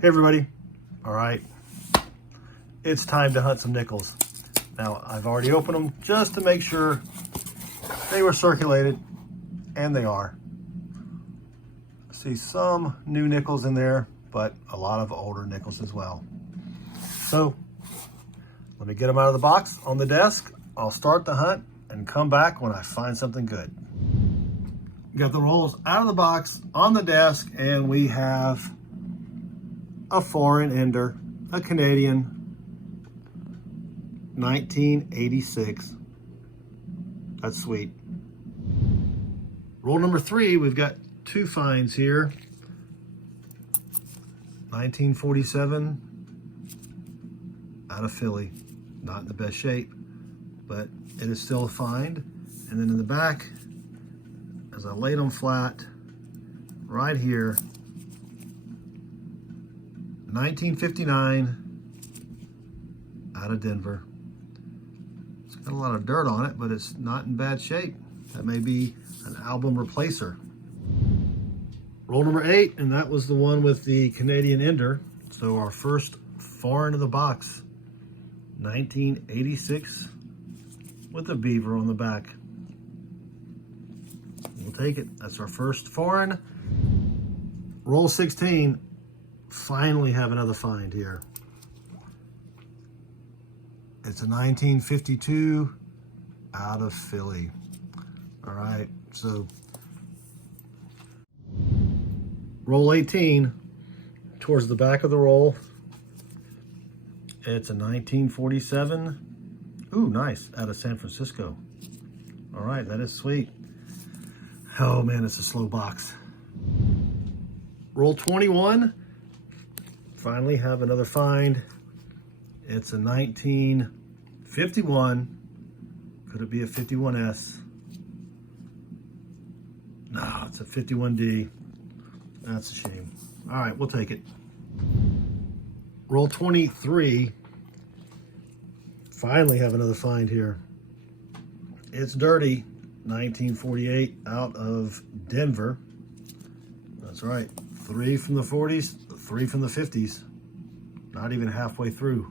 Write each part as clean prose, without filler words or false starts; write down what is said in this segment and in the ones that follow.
Hey everybody. All right, it's time to hunt some nickels. Now I've already opened them just to make sure they were circulated, and they are. I see some new nickels in there, but a lot of older nickels as well. So let me get them out of the box on the desk. I'll start the hunt and come back when I find something good. Got the rolls out of the box on the desk, and we have a foreign ender, a Canadian, 1986. That's sweet. Roll number 3, we've got 2 finds here. 1947 out of Philly. Not in the best shape, but it is still a find. And then in the back, as I laid them flat, right here, 1959 out of Denver. It's got a lot of dirt on it, but it's not in bad shape. That may be an album replacer. Roll number 8, and that was the one with the Canadian ender. So our first foreign of the box, 1986 with a beaver on the back. We'll take it. That's our first foreign. Roll 16. Finally have another find here. It's a 1952 out of Philly. All right, so roll 18, towards the back of the roll. It's a 1947. Ooh, nice, out of San Francisco. All right, that is sweet. Oh man, it's a slow box. Roll 21. Finally have another find. It's a 1951. Could it be a 51S? No, it's a 51D. That's a shame. All right, we'll take it. Roll 23. Finally have another find here. It's dirty. 1948 out of Denver. That's right. 3 from the 40s, 3 from the 50s. Not even halfway through.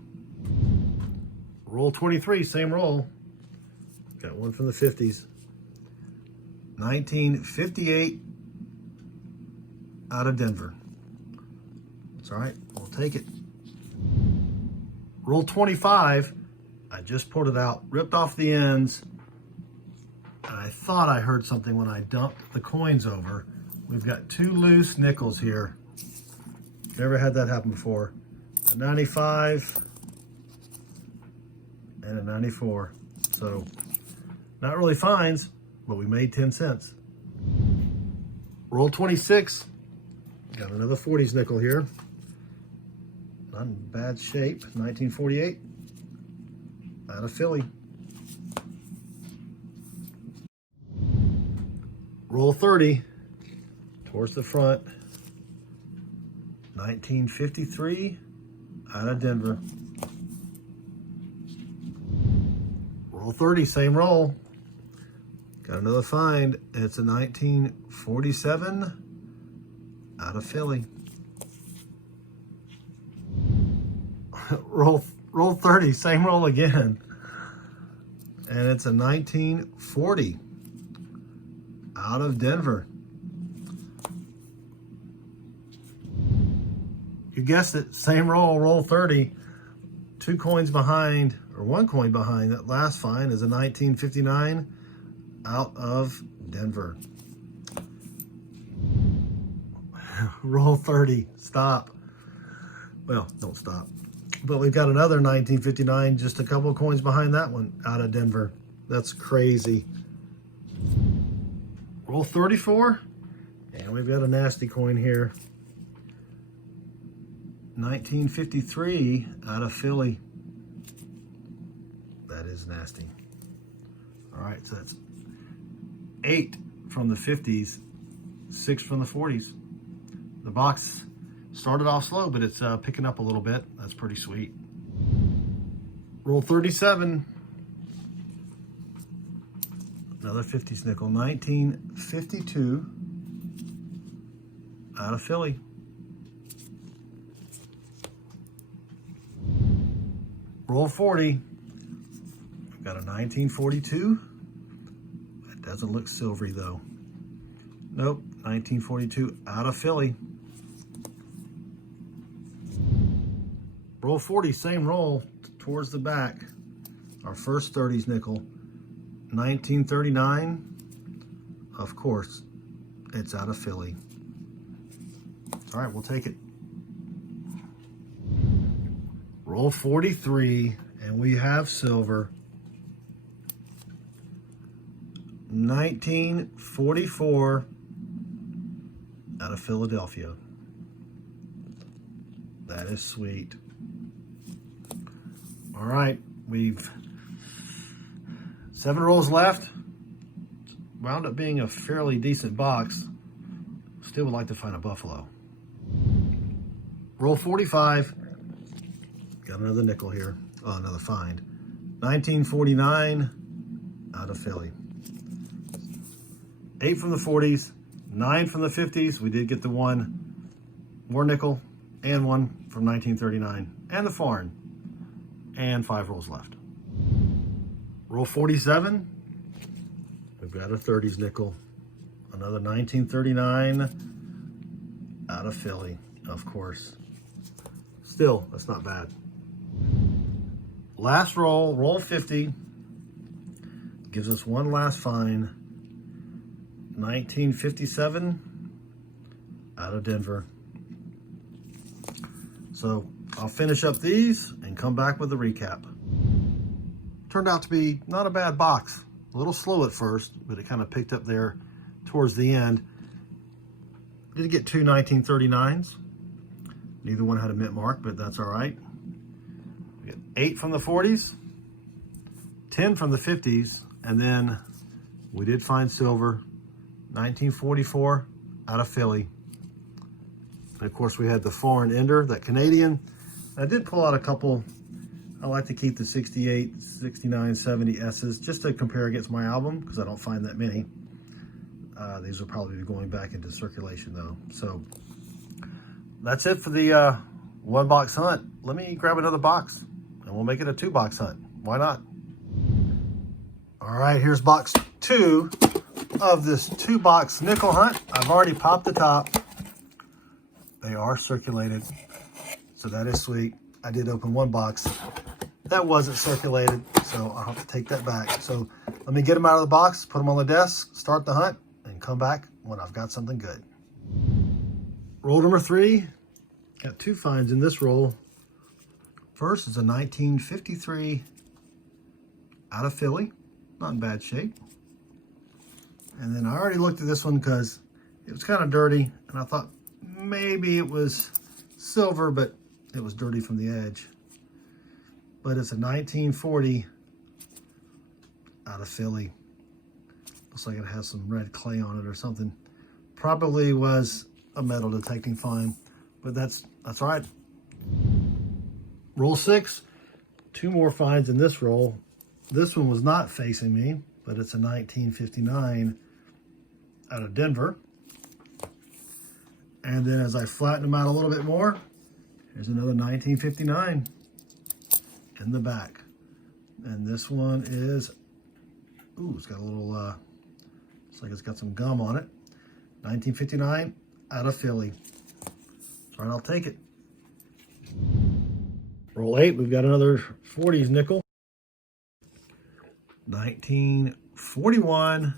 Roll 23, same roll. Got one from the 50s. 1958 out of Denver. That's all right, we'll take it. Roll 25, I just pulled it out, ripped off the ends. I thought I heard something when I dumped the coins over. We've got 2 loose nickels here. Never had that happen before. A 95 and a 94. So not really finds, but we made 10 cents. Roll 26. Got another 40s nickel here. Not in bad shape. 1948 out of Philly. Roll 30 towards the front. 1953 out of Denver. Roll 30, same roll. Got another find. It's a 1947 out of Philly. Roll 30, same roll again. And it's a 1940 out of Denver. You guessed it, same roll, roll 30. 2 coins behind, or 1 coin behind that last find is a 1959 out of Denver. Roll 30, stop. Well, don't stop. But we've got another 1959, just a couple of coins behind that one, out of Denver. That's crazy. Roll 34, and we've got a nasty coin here. 1953 out of Philly. That is nasty. All right, so that's 8 from the 50s, 6 from the 40s. The box started off slow, but it's picking up a little bit. That's pretty sweet. Roll 37. Another 50s nickel, 1952 out of Philly. Roll 40. We've got a 1942. That doesn't look silvery though. Nope, 1942 out of Philly. Roll 40, same roll towards the back. Our first 30s nickel. 1939. Of course, it's out of Philly. All right, we'll take it. Roll 43, and we have silver. 1944 out of Philadelphia. That is sweet. All right, we've 7 rolls left. Wound up being a fairly decent box. Still would like to find a buffalo. Roll 45. Got another nickel here. Oh, another find. 1949 out of Philly. 8 from the 40s, 9 from the 50s. We did get the one more nickel and one from 1939 and the foreign. And 5 rolls left. Roll 47. We've got a 30s nickel. Another 1939 out of Philly, of course. Still, that's not bad. Last roll, roll 50. Gives us one last find. 1957 out of Denver. So I'll finish up these and come back with a recap. Turned out to be not a bad box. A little slow at first, but it kind of picked up there towards the end. Did get 2 1939s. Neither one had a mint mark, but that's all right. We got 8 from the 40s, 10 from the 50s, and then we did find silver, 1944 out of Philly. And of course, we had the foreign ender, that Canadian. I did pull out a couple. I like to keep the 68, 69, 70 S's just to compare against my album because I don't find that many. These will probably be going back into circulation though. So that's it for the 1-box hunt. Let me grab another box and we'll make it a 2-box hunt. Why not? All right, here's box 2 of this 2-box nickel hunt. I've already popped the top. They are circulated, so that is sweet. I did open 1 box that wasn't circulated, so I'll have to take that back. So let me get them out of the box, put them on the desk, start the hunt, and come back when I've got something good. Roll number 3. Got 2 finds in this roll. First is a 1953 out of Philly. Not in bad shape. And then I already looked at this one because it was kind of dirty, and I thought maybe it was silver, but it was dirty from the edge. But it's a 1940 out of Philly. Looks like it has some red clay on it or something. Probably was a metal detecting find, but that's all right. Roll 6, 2 more finds in this roll. This one was not facing me, but it's a 1959 out of Denver. And then as I flatten them out a little bit more, here's another 1959 in the back. And this one is, ooh, it's got a little, looks like it's got some gum on it. 1959 out of Philly. All right, I'll take it. Roll 8, we've got another 40s nickel. 1941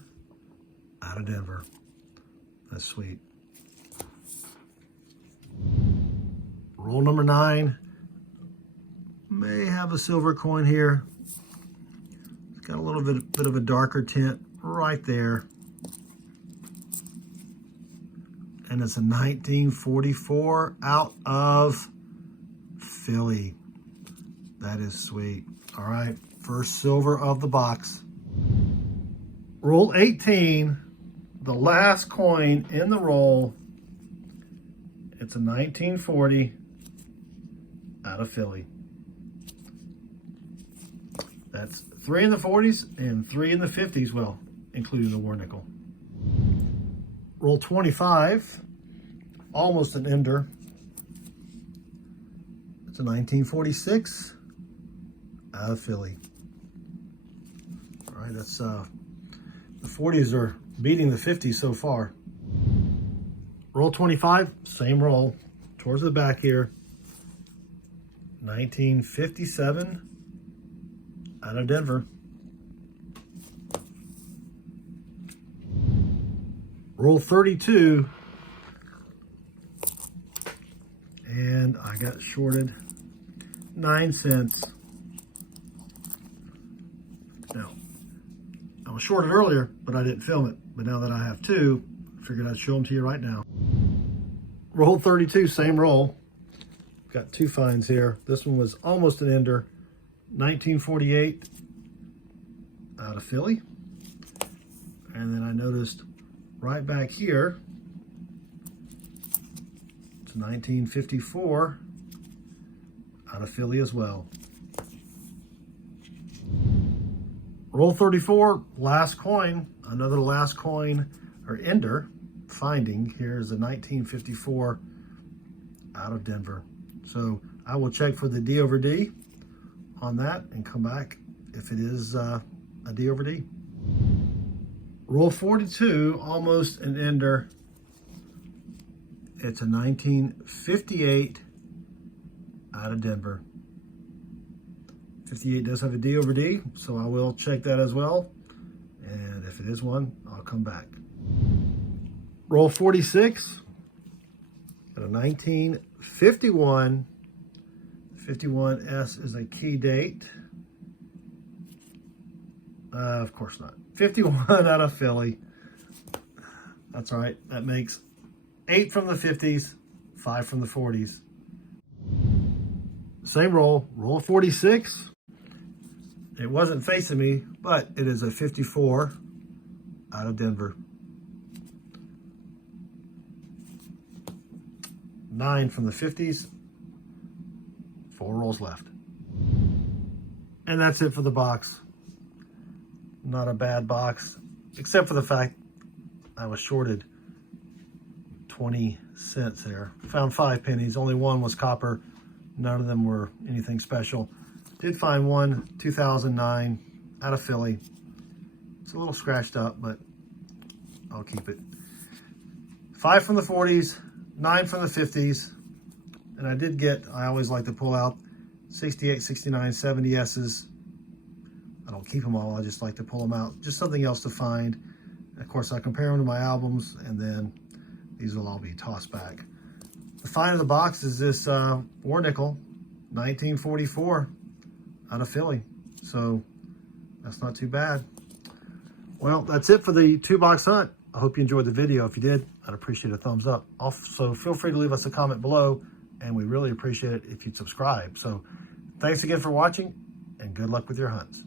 out of Denver. That's sweet. Roll number 9. May have a silver coin here. It's got a little bit of a darker tint right there. And it's a 1944 out of Philly. That is sweet. All right, first silver of the box. Roll 18, the last coin in the roll. It's a 1940 out of Philly. That's 3 in the 40s and 3 in the 50s, well, including the war nickel. Roll 25, almost an ender. It's a 1946 out of Philly. All right, that's the 40s are beating the 50s so far. Roll 25, same roll, towards the back here. 1957 out of Denver. Roll 32, and I got shorted 9 cents. Now, I was shorted earlier, but I didn't film it. But now that I have two, I figured I'd show them to you right now. Roll 32, same roll. Got two finds here. This one was almost an ender. 1948 out of Philly. And then I noticed right back here, it's 1954 out of Philly as well. Roll 34, last coin, another last coin or ender finding. Here's a 1954 out of Denver. So I will check for the D over D on that and come back if it is a D over D. Roll 42, almost an ender. It's a 1958 out of Denver. 58 does have a D over D, so I will check that as well. And if it is one, I'll come back. Roll 46. Got a 1951. 51S is a key date. Of course not. 51 out of Philly. That's all right. That makes 8 from the 50s, 5 from the 40s. Same roll. Roll 46. It wasn't facing me, but it is a 54 out of Denver. 9 from the 50s. 4 rolls left. And that's it for the box. Not a bad box, except for the fact I was shorted 20 cents there. Found 5 pennies. Only one was copper. None of them were anything special. Did find one, 2009, out of Philly. It's a little scratched up, but I'll keep it. 5 from the 40s, 9 from the 50s. And I did get, I always like to pull out 68, 69, 70 S's. I don't keep them all, I just like to pull them out. Just something else to find. And of course, I compare them to my albums, and then these will all be tossed back. The find of the box is this war nickel, 1944, out of Philly. So that's not too bad. Well, that's it for the 2-box hunt. I hope you enjoyed the video. If you did, I'd appreciate a thumbs up. Also, feel free to leave us a comment below, and we really appreciate it if you'd subscribe. So thanks again for watching, and good luck with your hunts.